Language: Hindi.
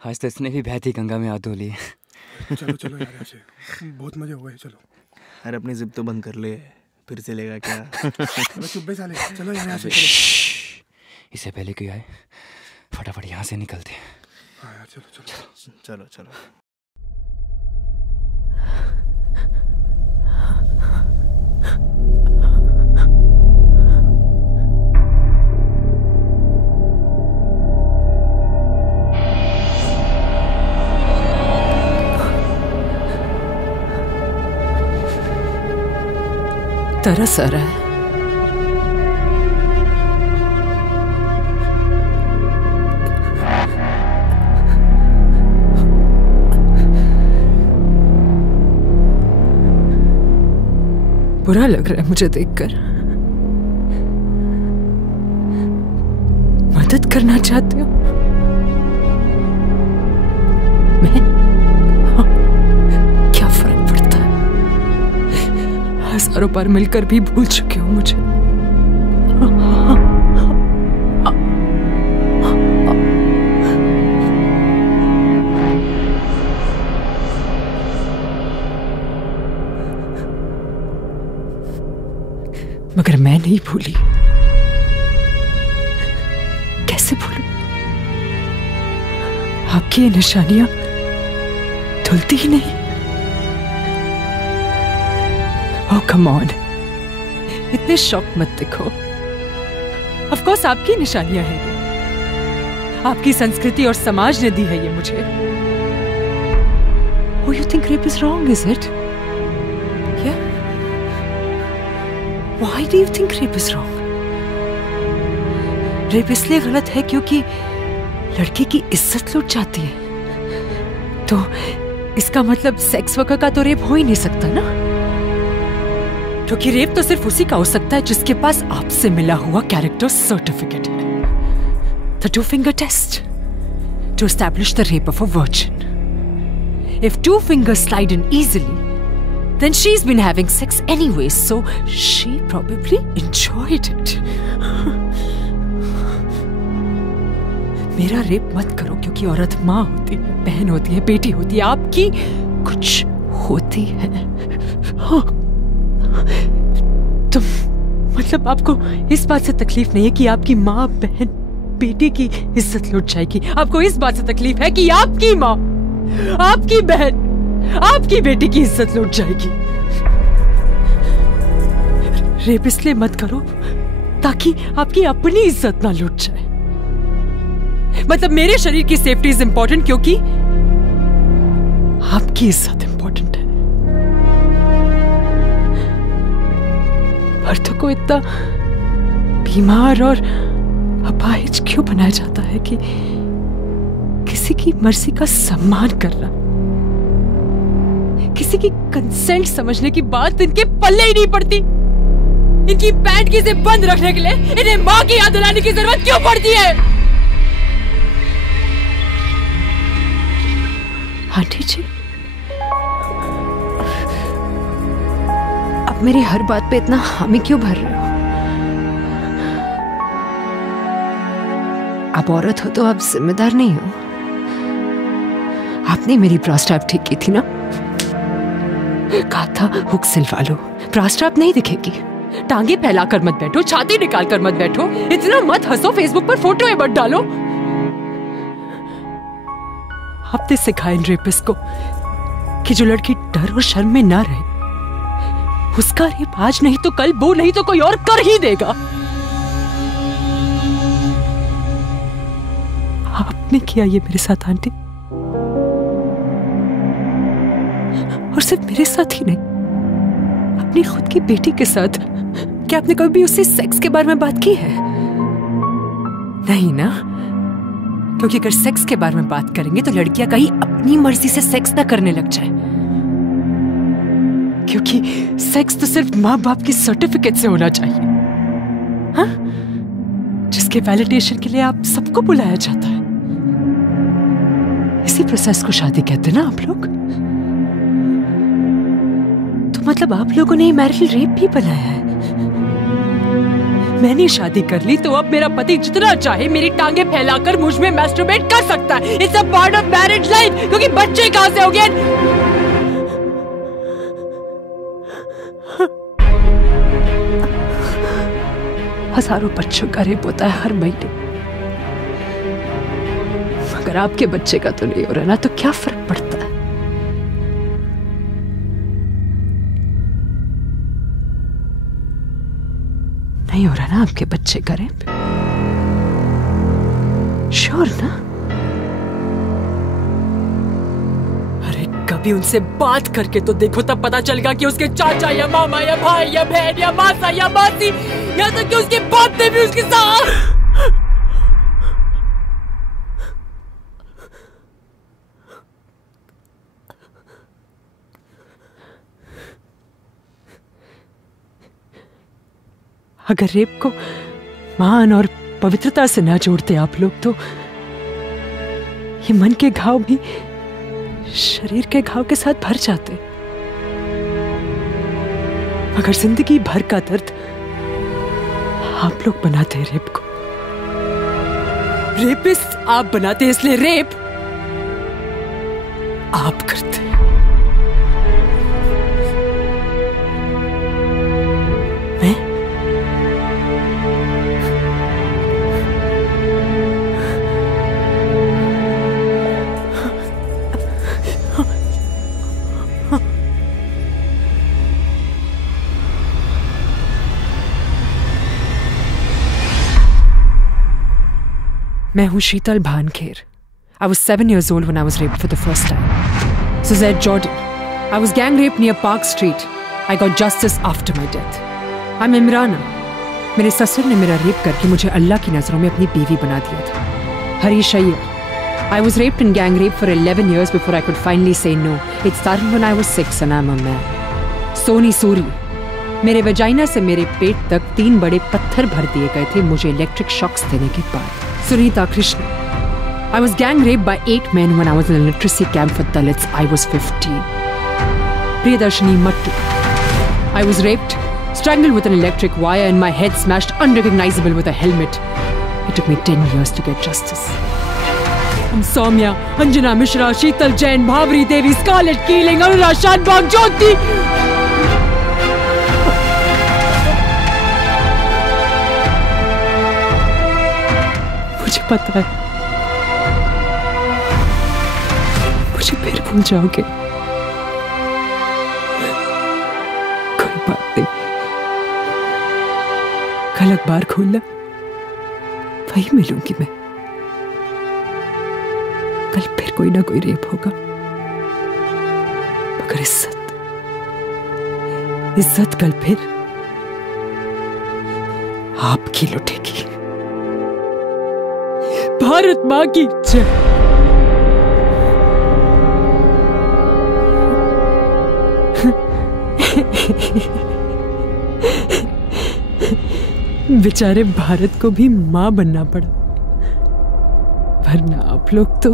आज तो इसने भी बहती गंगा में हाथ धो ली। चलो चलो यार, ऐसे बहुत मजे हुए। चलो अरे अपनी जिद तो बंद कर ले, फिर चलेगा क्या? अबे चुप बे साले, चलो यार यहाँ से। इससे पहले कोई आए फटाफट यहाँ से निकलते। हाँ यार चलो चलो चलो चलो। तरस आ रहा है। बुरा लग रहा है मुझे देखकर। मदद करना चाहते हो? मैं? क्या फर्क पड़ता है? हजारों बार मिलकर भी भूल चुके हो मुझे। मगर मैं नहीं भूली। कैसे भूलूं? आपकी ये निशानियां धुलती ही नहीं। ओह कम ऑन, इतने शॉक मत दिखो। ऑफ कोर्स आपकी निशानियां हैं ये, आपकी संस्कृति और समाज ने दी है ये मुझे। Oh, you think rape is wrong, is it? Yeah? Why do you think rape is wrong? Rape इसलिए गलत है क्योंकि लड़की की इज्जत लुट जाती है। तो इसका मतलब सेक्स वर्कर का तो रेप हो ही नहीं सकता ना, क्योंकि रेप तो सिर्फ उसी का हो सकता है जिसके पास आपसे मिला हुआ कैरेक्टर सर्टिफिकेट है, the 2-finger test to establish the rape of a virgin. If 2 fingers slide in easily, then she's been having sex anyways, so she probably enjoyed it. मेरा रेप मत करो, क्योंकि औरत माँ होती है, बहन होती है, बेटी होती है, आपकी कुछ होती है। तो मतलब आपको इस बात से तकलीफ नहीं है कि आपकी माँ, बहन, बेटी की इज्जत लुट जाएगी? आपको इस बात से तकलीफ है कि आपकी माँ, आपकी बहन, आपकी बेटी की इज्जत लुट जाएगी? रेप इसलिए मत करो ताकि आपकी अपनी इज्जत ना लुट जाए। मतलब मेरे शरीर की सेफ्टी इज इंपॉर्टेंट क्योंकि आपकी इज्जत इंपॉर्टेंट है। मर्दों को इतना बीमार और अपाहिज क्यों बनाया जाता है कि किसी की मर्जी का सम्मान करना, किसी की कंसेंट समझने की बात इनके पल्ले ही नहीं पड़ती। इनकी पैंट की जिप बंद रखने के लिए इन्हें मां की याद दिलाने की जरूरत क्यों पड़ती है? आंटी जी, आप मेरी हर बात पे इतना हामी क्यों भर रहे हो? आप औरत हो तो आप जिम्मेदार नहीं हो। आपने मेरी ब्रास्ट्रैप ठीक की थी ना? कहा था हुक सिलवा लो, ब्रास्ट्रैप नहीं दिखेगी। टांगे फैला कर मत बैठो, छाती निकाल कर मत बैठो, इतना मत हंसो, फेसबुक पर फोटो मत डालो। आपने सिखाया इन रेपिस्ट को कि जो लड़की डर और शर्म में ना रहे, उसका रेप आज नहीं तो कल, वो नहीं तो कोई और कर ही देगा। आपने किया ये मेरे साथ आंटी, और सिर्फ मेरे साथ ही नहीं, अपनी खुद की बेटी के साथ। क्या आपने कभी उससे सेक्स के बारे में बात की है? नहीं ना, क्योंकि अगर सेक्स के बारे में बात करेंगे तो लड़कियां कहीं अपनी मर्जी से सेक्स ना करने लग जाए, क्योंकि सेक्स तो सिर्फ माँ बाप की सर्टिफिकेट से होना चाहिए, हाँ? जिसके वैलिडेशन के लिए आप सबको बुलाया जाता है। इसी प्रोसेस को शादी कहते हैं ना आप लोग? तो मतलब आप लोगों ने मैरिटल रेप भी बनाया है। मैंने शादी कर ली तो अब मेरा पति जितना चाहे मेरी टांगे फैलाकर मुझ में मैस्टरबेट कर सकता है। It's a part of marriage life. क्योंकि बच्चे कहां से हो गए? हजारों बच्चों का रेप होता है हर महीने, मगर आपके बच्चे का तो नहीं हो रहा ना, तो क्या फर्क पड़ता है? नहीं हो रहा ना आपके बच्चे का रेप? श्योर ना? अरे कभी उनसे बात करके तो देखो, तब पता चलेगा कि उसके चाचा या मामा या भाई या बहन या मासा या मासी, या तक कि उसके बाप ने भी उसके साथ। अगर रेप को मान और पवित्रता से ना जोड़ते आप लोग, तो ये मन के घाव भी शरीर के घाव के साथ भर जाते। मगर जिंदगी भर का दर्द आप लोग बनाते हैं रेप को। रेपिस्ट आप बनाते, इसलिए रेप आप करते हैं। मैं हूं शीतल भानखेर. I was 7 years old when I was raped for the first time. Suzette Jordan. I was gang raped near Park Street. I got justice after my death. I'm Imrana. मेरे ससुर ने मेरा रेप करके मुझे अल्लाह की नजरों में अपनी बीवी बना दिया था. Harish Iyer. I was raped and gang raped for 11 years before I could finally say no. It started when I was 6 and I'm a man. Soni Suri. मेरे वजाइना से मेरे पेट तक 3 बड़े पत्थर भर दिए गए थे मुझे इलेक्ट्रिक शॉक्स देने के बाद. Sunita Krishna. I was gang raped by 8 men when I was in a literacy camp for Dalits. I was 15. Priyadarshini Mattu. I was raped, strangled with an electric wire and my head smashed unrecognizable with a helmet. It took me 10 years to get justice. I'm Soumya, Anjana Mishra, Sheetal Jain, Bhavri Devi, Scarlett Keeling, Anura Shanbag, Jyoti. मुझे पता है मुझे फिर भूल जाओगे. कोई बात नहीं, कल अखबार खोलना वही मिलूंगी मैं. कल फिर कोई ना कोई रेप होगा, मगर इज्जत कल फिर आपकी लुटेगी. भारत मां की जय. बेचारे भारत को भी मां बनना पड़ा, वरना आप लोग तो